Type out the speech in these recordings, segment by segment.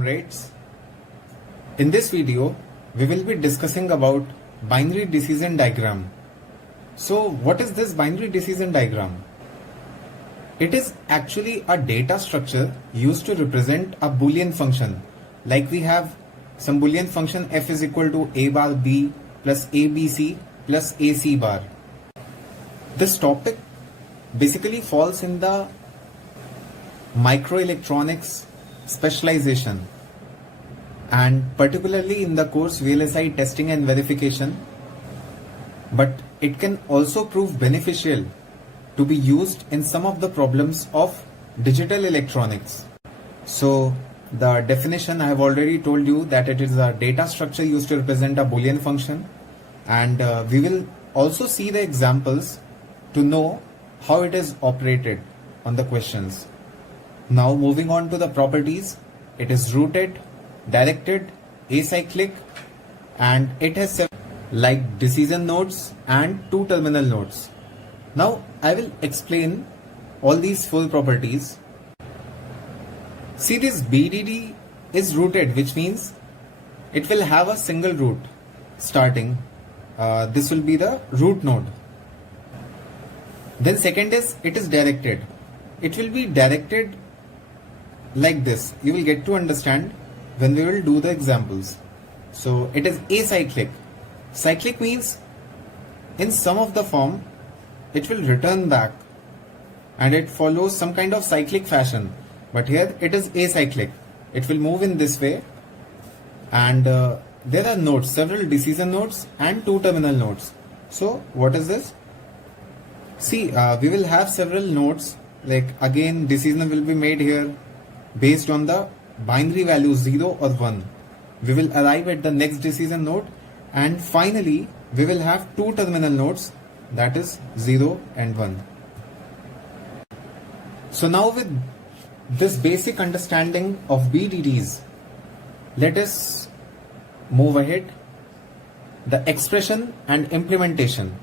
comrades. In this video, we will be discussing about binary decision diagram. So what is this binary decision diagram? It is actually a data structure used to represent a Boolean function. Like we have some Boolean function f is equal to a bar b plus abc plus ac bar. This topic basically falls in the microelectronics specialization, and particularly in the course VLSI testing and verification, but it can also prove beneficial to be used in some of the problems of digital electronics. So the definition, I have already told you that it is a data structure used to represent a Boolean function, and we will also see the examples to know how it is operated on the questions. Now moving on to the properties, it is rooted, directed, acyclic, and it has like decision nodes and two terminal nodes. Now I will explain all these full properties. See, this BDD is rooted, which means it will have a single root starting. This will be the root node. Then second is it is directed. It will be directed like this. You will get to understand when we will do the examples. So it is acyclic. Cyclic means in some of the form it will return back and it follows some kind of cyclic fashion. But here it is acyclic. It will move in this way, and there are nodes, several decision nodes and two terminal nodes. So what is this? See, we will have several nodes. Like again, decision will be made here based on the binary value 0 or 1. We will arrive at the next decision node, and finally we will have two terminal nodes, that is 0 and 1. So now with this basic understanding of BDDs, let us move ahead. The expression and implementation.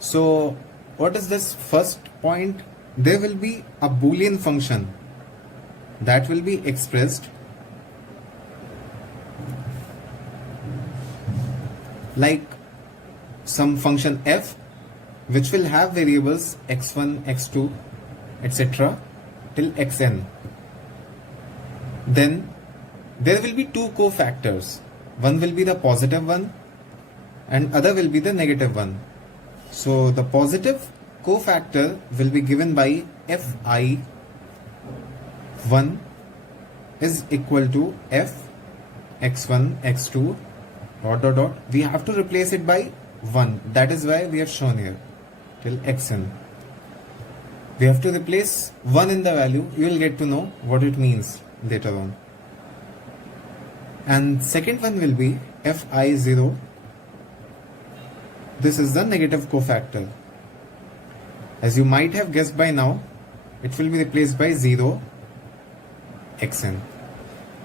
So what is this first point? There will be a Boolean function that will be expressed like some function f, which will have variables x1, x2, etc. till xn. Then there will be two cofactors. One will be the positive one and other will be the negative one. So the positive cofactor will be given by fi1 is equal to f x1 x2 ... We have to replace it by 1. That is why we have shown here till xn. We have to replace 1 in the value. You will get to know what it means later on. And second one will be fi0. This is the negative cofactor. As you might have guessed by now, it will be replaced by 0 xn.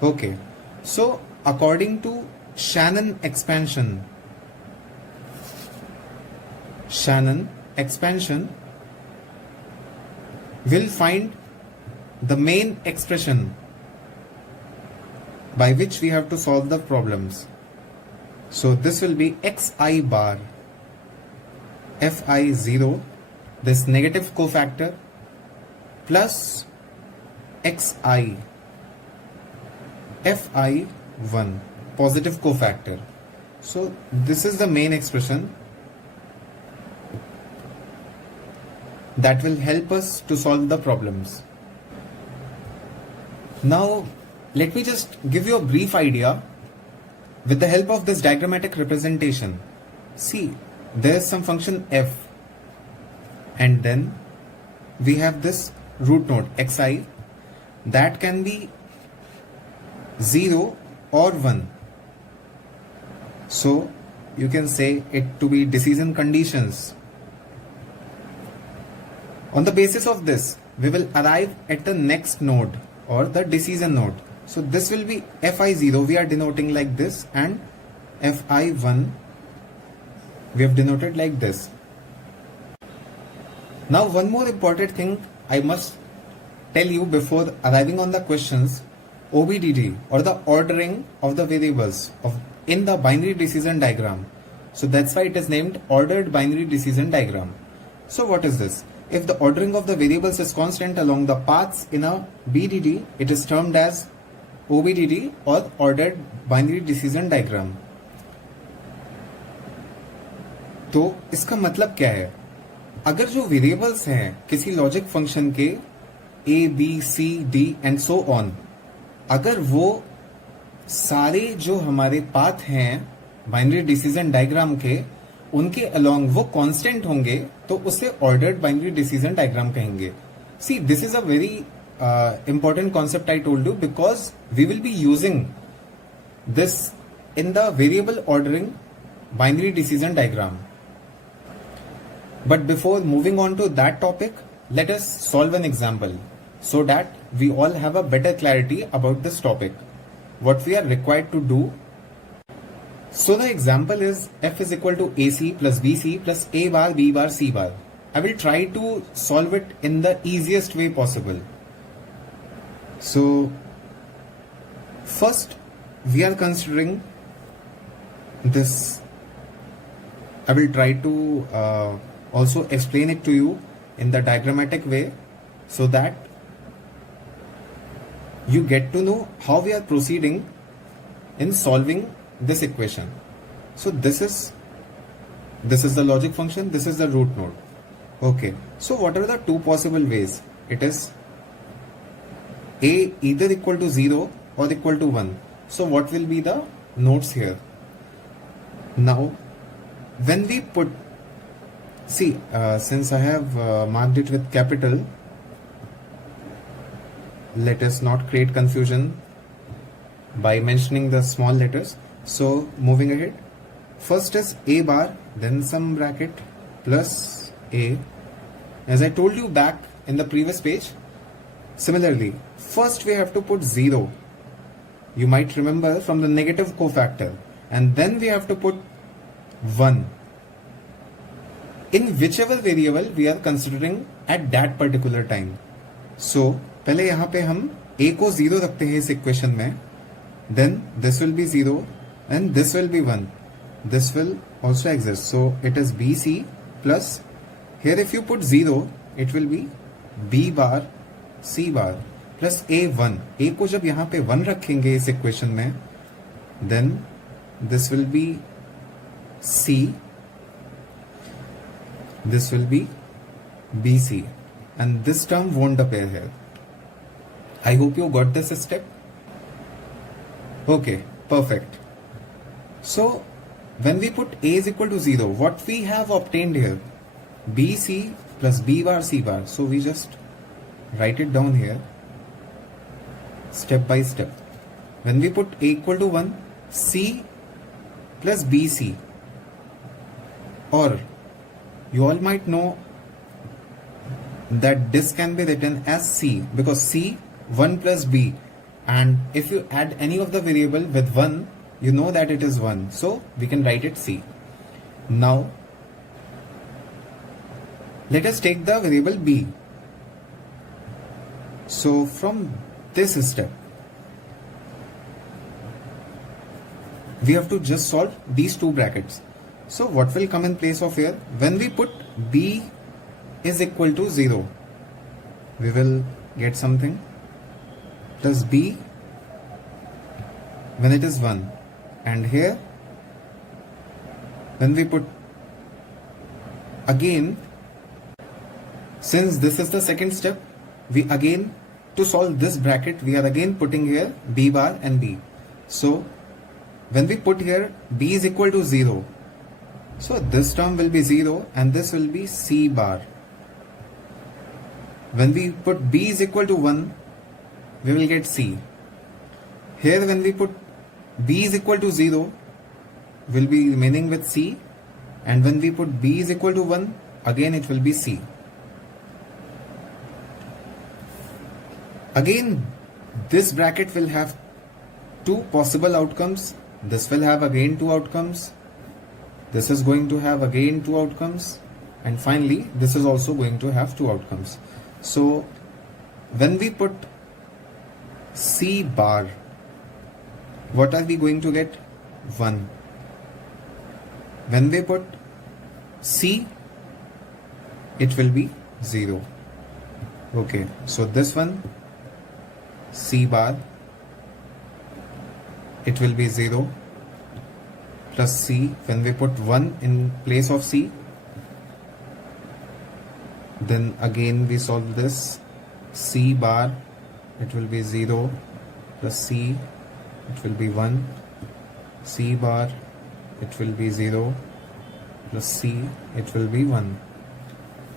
Okay, so according to Shannon expansion will find the main expression by which we have to solve the problems. So this will be xi bar fi0, this negative cofactor, plus xi fi1, positive cofactor. So this is the main expression that will help us to solve the problems. Now let me just give you a brief idea with the help of this diagrammatic representation. See, there is some function f, and then we have this root node xi that can be 0 or 1. So you can say it to be decision conditions. On the basis of this, we will arrive at the next node or the decision node. So this will be fi0, we are denoting like this, and fi1 we have denoted like this. Now one more important thing I must tell you before arriving on the questions. OBDD, or the ordering of the variables in the binary decision diagram. So that's why it is named ordered binary decision diagram. So what is this? If the ordering of the variables is constant along the paths in a BDD, it is termed as OBDD or ordered binary decision diagram. तो इसका मतलब क्या है? अगर जो variables हैं किसी logic function के A, B, C, D and so on, अगर वो सारे जो हमारे पाथ हैं बाइनरी डिसीजन डायग्राम के, उनके अलोंग वो कांस्टेंट होंगे, तो उसे ऑर्डर्ड बाइनरी डिसीजन डायग्राम कहेंगे. See, this is a very important concept I told you, because we will be using this in the variable ordering binary decision diagram. But before moving on to that topic, let us solve an example so that we all have a better clarity about this topic, what we are required to do. So the example is f is equal to AC plus BC plus A bar B bar C bar. I will try to solve it in the easiest way possible. So first we are considering this. I will try to also explain it to you in the diagrammatic way so that you get to know how we are proceeding in solving this equation. So this is the logic function, this is the root node. Okay, so what are the two possible ways? It is A either equal to 0 or equal to 1. So what will be the nodes here? Now when we put, see, since I have marked it with capital, let us not create confusion by mentioning the small letters. So moving ahead, first is A bar, then some bracket plus A. As I told you back in the previous page, similarly, first we have to put 0. You might remember from the negative cofactor, and then we have to put 1 in whichever variable we are considering at that particular time. So पहले यहाँ पे हम A को 0 रखते हैं इस equation में, then this will be 0 and this will be 1. This will also exist. So it is BC plus, here if you put 0, it will be B bar C bar plus A1. A को जब यहाँ पे 1 रखेंगे इस equation में, then this will be C, this will be BC, and this term won't appear here. I hope you got this step. Okay, perfect. So when we put A is equal to 0, what we have obtained here, BC plus B bar C bar. So we just write it down here step by step. When we put A equal to 1, C plus BC, or you all might know that this can be written as C, because C 1 plus B, and if you add any of the variable with 1, you know that it is 1, so we can write it C. Now let us take the variable B. So from this step we have to just solve these two brackets. So what will come in place of here? When we put B is equal to 0, we will get something plus B when it is 1, and here when we put, again, since this is the second step, we again, to solve this bracket, we are again putting here B bar and B. So when we put here B is equal to 0, so this term will be 0 and this will be C bar. When we put B is equal to 1, we will get C. Here when we put B is equal to 0, will be remaining with C, and when we put B is equal to 1, again it will be C. Again, this bracket will have two possible outcomes. This will have again two outcomes. This is going to have again two outcomes, and finally this is also going to have two outcomes. So when we put C bar, what are we going to get? 1. When we put C, it will be 0. Okay, so this one, C bar, it will be 0 plus C. When we put 1 in place of C, then again we solve this. C bar, it will be 0 plus C, it will be 1. C bar, it will be 0 plus C, it will be 1.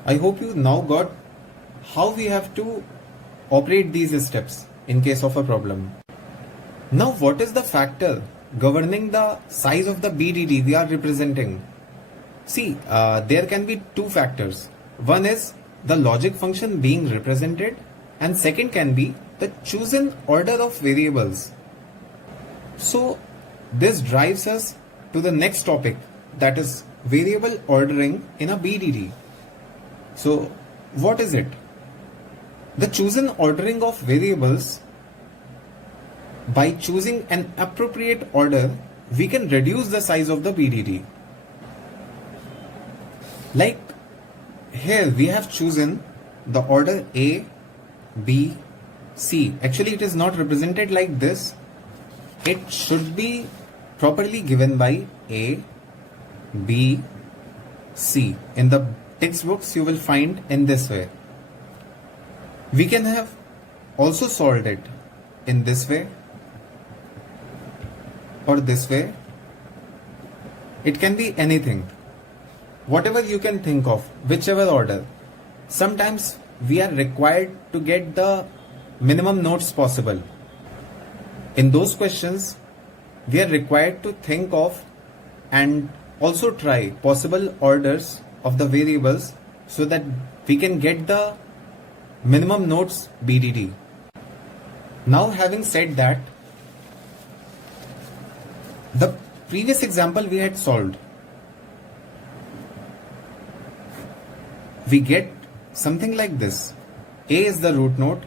I hope you now got how we have to operate these steps in case of a problem. Now, what is the factor governing the size of the BDD we are representing? See, there can be two factors. One is the logic function being represented, and second can be the chosen order of variables. So, this drives us to the next topic, that is variable ordering in a BDD. So, what is it? The chosen ordering of variables. By choosing an appropriate order, we can reduce the size of the BDD. Like here we have chosen the order A, B, C. Actually, it is not represented like this. It should be properly given by A, B, C. In the textbooks you will find in this way. We can have also solved it in this way or this way. It can be anything, whatever you can think of, whichever order. Sometimes we are required to get the minimum notes possible. In those questions, we are required to think of and also try possible orders of the variables so that we can get the minimum notes BDD. Now, having said that, the previous example we had solved, we get something like this. A is the root node.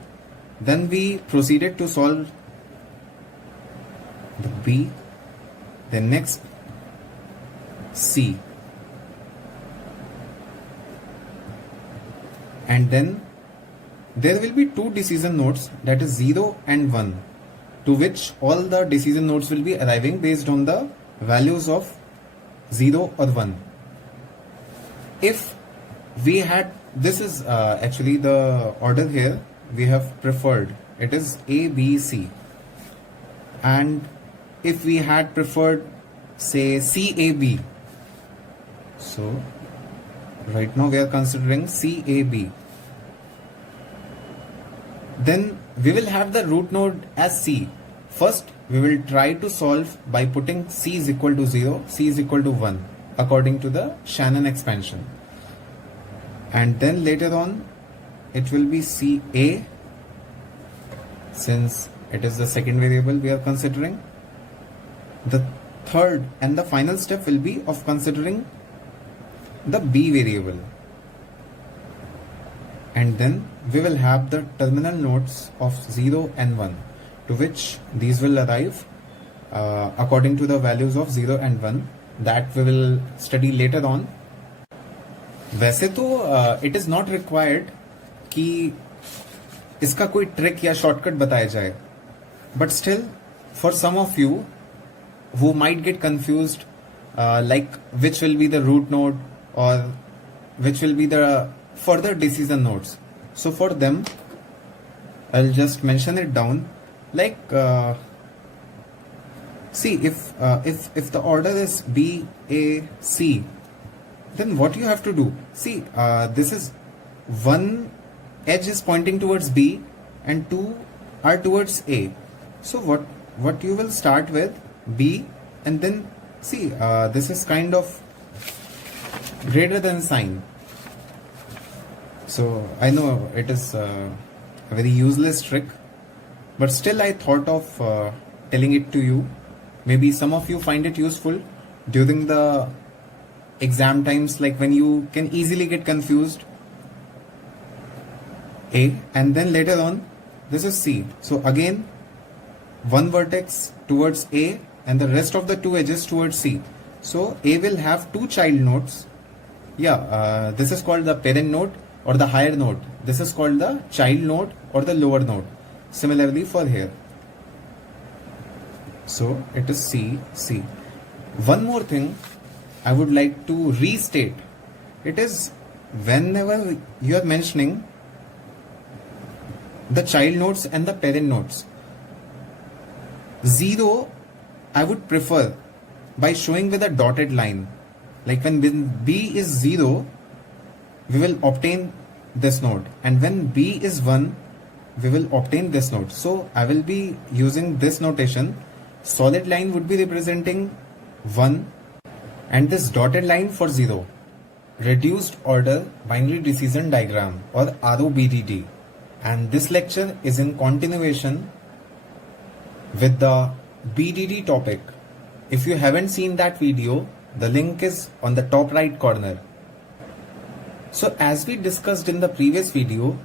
Then we proceeded to solve the B, then next C, and then there will be two decision nodes, that is 0 and 1, to which all the decision nodes will be arriving based on the values of 0 or 1. If we had, this is actually the order here we have preferred, it is A, B, C, and if we had preferred say C, A, B, so right now we are considering C, A, B, then we will have the root node as C. First we will try to solve by putting C is equal to 0, C is equal to 1 according to the Shannon expansion, and then later on it will be CA, since it is the second variable we are considering. The third and the final step will be of considering the B variable, and then we will have the terminal nodes of 0 and 1, to which these will arrive according to the values of 0 and 1, that we will study later on. वैसे तो it is not required कि इसका कोई trick या shortcut बताया जाए, but still for some of you who might get confused like which will be the root node or which will be the further decision nodes, so for them I'll just mention it down. Like see, if the order is B, A, C, then what you have to do, see, this is one edge is pointing towards B and two are towards A. So what you will start with B, and then see, this is kind of greater than sign. So I know it is a very useless trick, but still I thought of telling it to you. Maybe some of you find it useful during the exam times, like when you can easily get confused. A, and then later on this is C. So again one vertex towards A and the rest of the two edges towards C. So A will have two child nodes. This is called the parent node or the higher node. This is called the child node or the lower node. Similarly for here. So it is C, C. One more thing I would like to restate. It is whenever you are mentioning the child nodes and the parent nodes, 0 I would prefer by showing with a dotted line. Like when B is 0, we will obtain this node, and when B is 1, we will obtain this node. So I will be using this notation. Solid line would be representing 1 and this dotted line for 0. Reduced order binary decision diagram or ROBDD. And this lecture is in continuation with the BDD topic. If you haven't seen that video, the link is on the top right corner. So as we discussed in the previous video,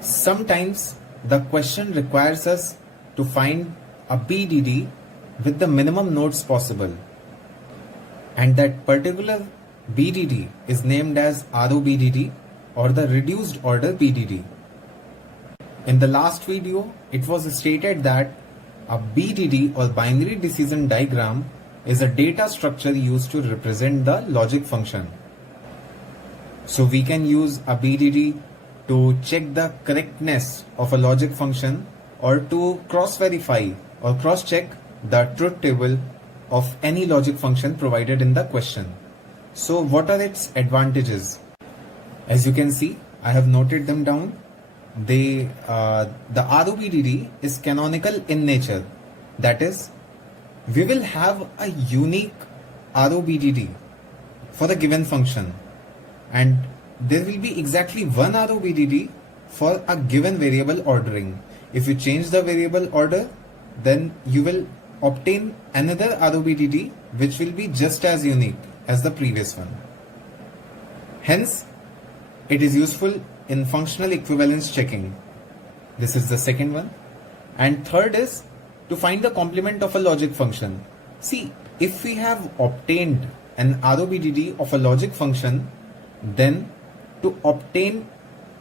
sometimes the question requires us to find a BDD with the minimum nodes possible. And that particular BDD is named as ROBDD or the reduced order BDD. In the last video, it was stated that a BDD or binary decision diagram is a data structure used to represent the logic function. So we can use a BDD to check the correctness of a logic function or to cross-verify or cross-check the truth table of any logic function provided in the question. So what are its advantages? As you can see, I have noted them down. The ROBDD is canonical in nature. That is, we will have a unique ROBDD for the given function, and there will be exactly one ROBDD for a given variable ordering. If you change the variable order, then you will obtain another ROBDD which will be just as unique as the previous one. Hence, it is useful in functional equivalence checking. This is the second one. And third is to find the complement of a logic function. See, if we have obtained an ROBDD of a logic function, then to obtain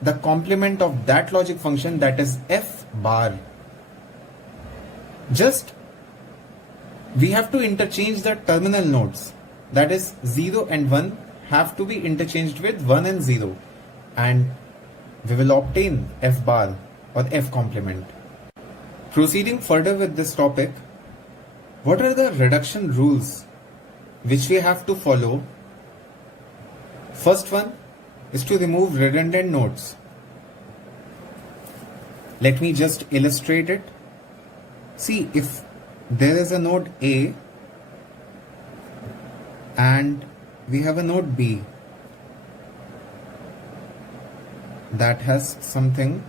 the complement of that logic function, that is f bar, just we have to interchange the terminal nodes. That is 0 and 1 have to be interchanged with 1 and 0, and we will obtain f bar or f complement. Proceeding further with this topic, what are the reduction rules which we have to follow? First one is to remove redundant nodes. Let me just illustrate it. See, if there is a node A and we have a node B that has something,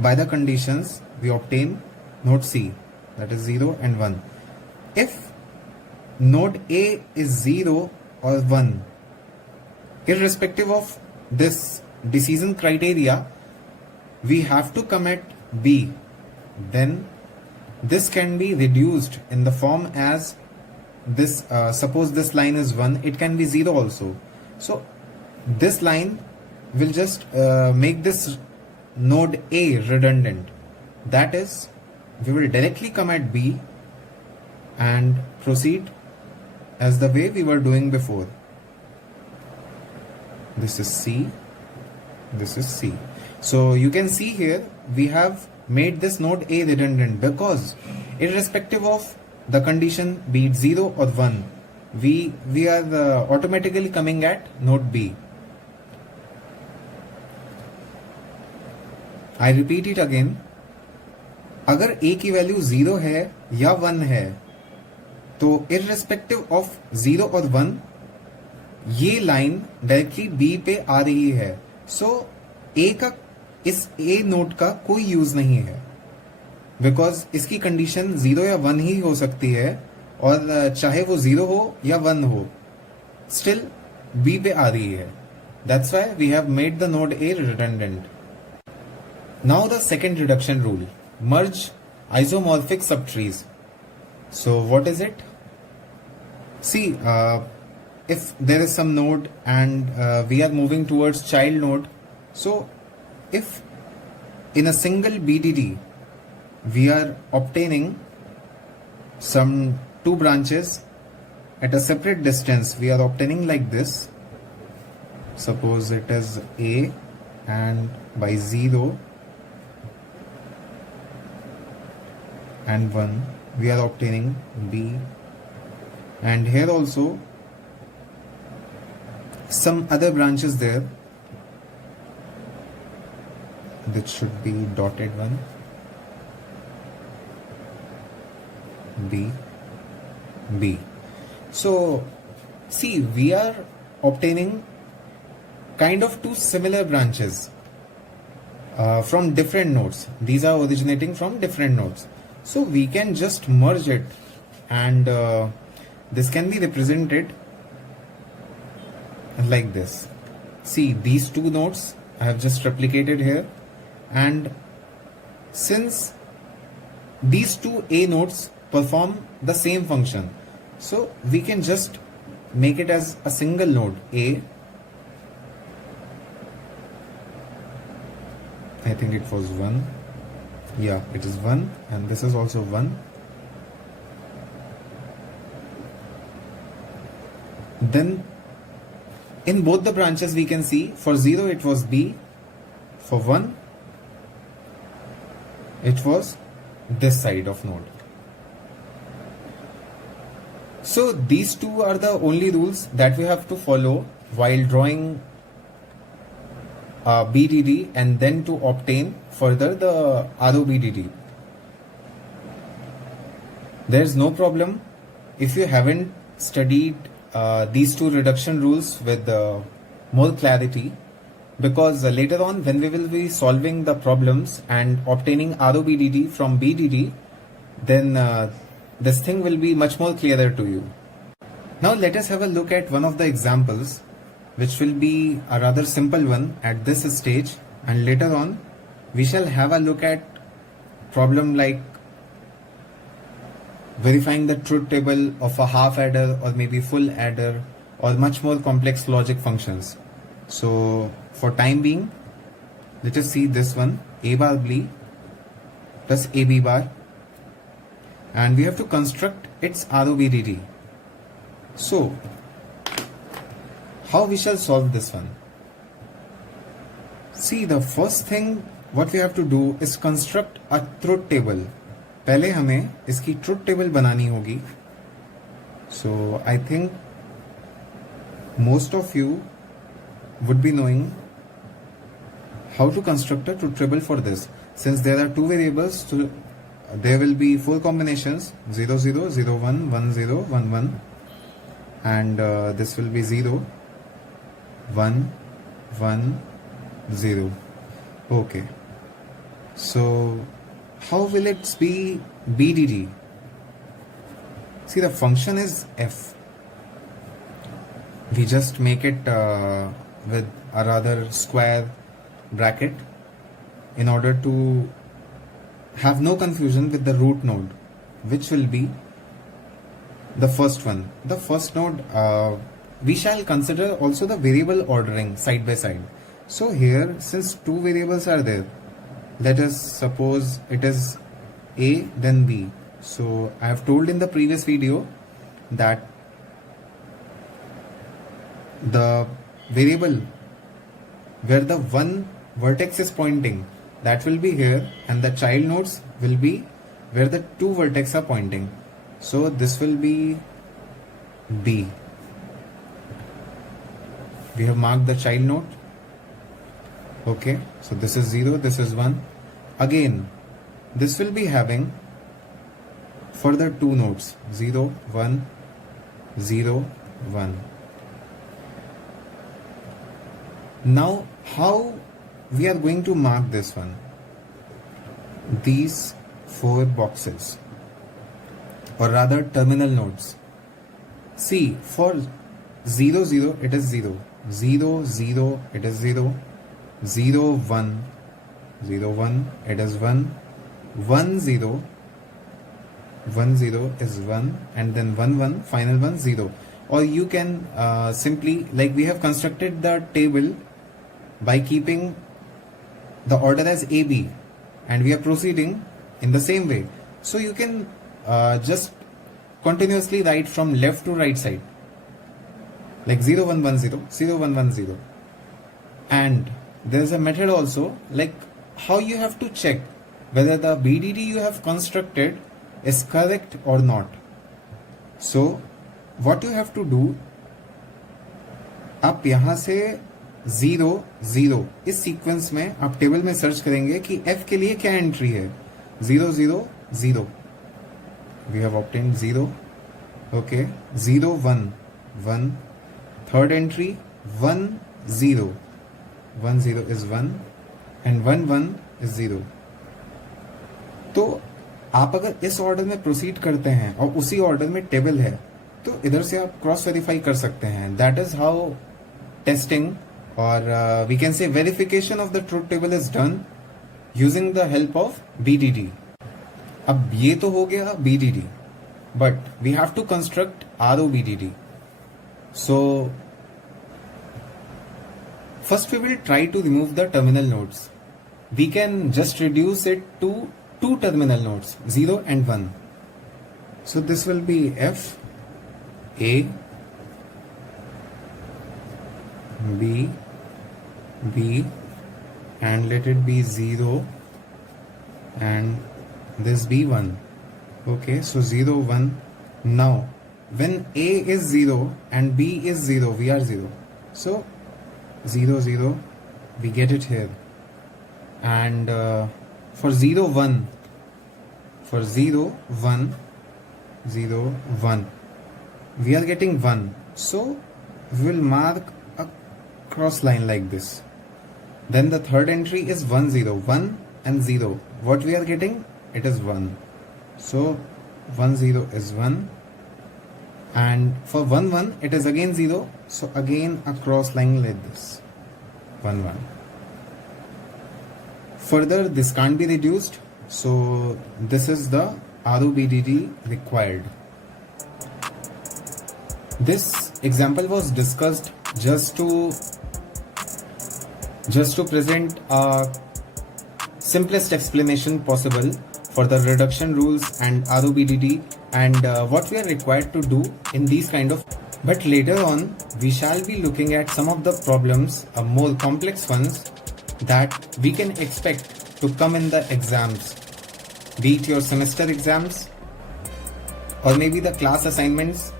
by the conditions we obtain node C, that is 0 and 1. If node A is 0 or 1, irrespective of this decision criteria, we have to commit B. Then this can be reduced in the form as this, suppose this line is 1, it can be 0 also. So this line will just make this node A redundant. That is, we will directly commit B and proceed as the way we were doing before. This is C, this is C. So you can see here we have made this node A redundant because irrespective of the condition, be it 0 or 1, we are automatically coming at node B. I repeat it again. अगर A की value 0 है या 1 है तो irrespective of 0 और 1 ये line directly B पे आ रही है. सो A का इस A नोड का कोई यूज नहीं है बिकॉज इसकी कंडीशन 0 या 1 ही हो सकती है और चाहे वो 0 हो या 1 हो स्टिल B पे आ रही है. That's why we have made the node A redundant. Now the second reduction rule. merge isomorphic subtrees. So what is it? See, if there is some node and we are moving towards child node, so if in a single BDD we are obtaining some two branches at a separate distance, we are obtaining like this. Suppose it is A, and by 0 and 1 we are obtaining B, and here also some other branches there, that should be dotted one, B, B. So see, we are obtaining kind of two similar branches from different nodes. These are originating from different nodes. So we can just merge it, and this can be represented like this. See, these two nodes I have just replicated here, and since these two A nodes perform the same function, so we can just make it as a single node A. I think it was 1. Yeah, it is 1, and this is also 1. Then in both the branches we can see, for 0 it was B, for 1 it was this side of node. So these two are the only rules that we have to follow while drawing BDD, and then to obtain further the ROBDD. There's no problem if you haven't studied these two reduction rules with more clarity, because later on when we will be solving the problems and obtaining ROBDD from BDD, then this thing will be much more clearer to you. Now let us have a look at one of the examples, which will be a rather simple one at this stage, and later on we shall have a look at problem like verifying the truth table of a half adder or maybe full adder, or much more complex logic functions. So for time being, let us see this one, A bar B plus AB bar, and we have to construct its ROBDD. So how we shall solve this one? See, the first thing what we have to do is construct a truth table. पहले हमें इसकी truth table बनानी होगी. So I think most of you would be knowing how to construct a truth table for this. Since there are two variables, so there will be four combinations: 0 0 0 1 1 0 1 1, and this will be 0 1 1 0. Okay, so how will it be BDD? See, the function is f. We just make it with a rather square bracket in order to have no confusion with the root node, which will be the first one. The first node, we shall consider also the variable ordering side by side. So here, since two variables are there, let us suppose it is A then B. So I have told in the previous video that the variable where the one vertex is pointing, that will be here, and the child nodes will be where the two vertex are pointing. So this will be B. We have marked the child node. Okay, so this is 0, this is 1. Again, this will be having further two nodes, 0 1 0 1. Now how we are going to mark this one? These four boxes, or rather terminal nodes. See, for 0 0 it is 0, 0 0 it is 0, 0 1 0 1 it is 1, 1 0, 1 0 is 1, and then 1 1, final one 0. Or you can simply, like we have constructed the table by keeping the order as AB, and we are proceeding in the same way. So you can just continuously write from left to right side, like 0 1 1 0, 0 1 1 0. And there is a method also, like how you have to check whether the BDD you have constructed is correct or not. So what you have to do, आप यहाँ से 0 0 इस sequence में आप table में search करेंगे कि F के लिए क्या एंट्री है. 0 0 0, we have obtained 0. Okay, 0 1 1, third entry 1 0, 1 0 is 1, and 1 1 is 0. तो आप अगर इस ऑर्डर में प्रोसीड करते हैं और उसी ऑर्डर में टेबल है, तो इधर से आप क्रॉस वेरीफाई कर सकते हैं. दैट इज हाउ टेस्टिंग और we can say verification of the truth table is done using the help of BDD. अब ये तो हो गया BDD, but we have to construct ROBDD. So first we will try to remove the terminal nodes. We can just reduce it to 2 terminal nodes, 0 and 1. So this will be F, A, B, B, and let it be 0, and this be 1. Okay, so 0 1. Now when A is 0 and B is 0, we are 0. So 0 0, we get it here. And for 0 1, for 0 1 0 1, we are getting 1. So we will mark a cross line like this. Then the third entry is 1 0, 1 and 0. What we are getting? It is 1. So 1 0 is 1. And for 1 1, it is again 0. So again a cross line like this, 1 1. Further, this can't be reduced. So this is the ROBDD required. This example was discussed just to present a simplest explanation possible for the reduction rules and ROBDD and what we are required to do in these kind of. But later on we shall be looking at some of the problems, more complex ones, that we can expect to come in the exams, be it your semester exams or maybe the class assignments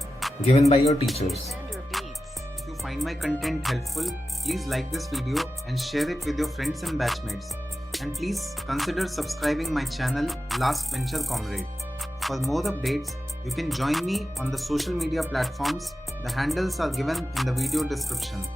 given by your teachers. If you find my content helpful, please like this video and share it with your friends and batchmates. And please consider subscribing my channel Last Venture Comrade. For more updates, you can join me on the social media platforms. The handles are given in the video description.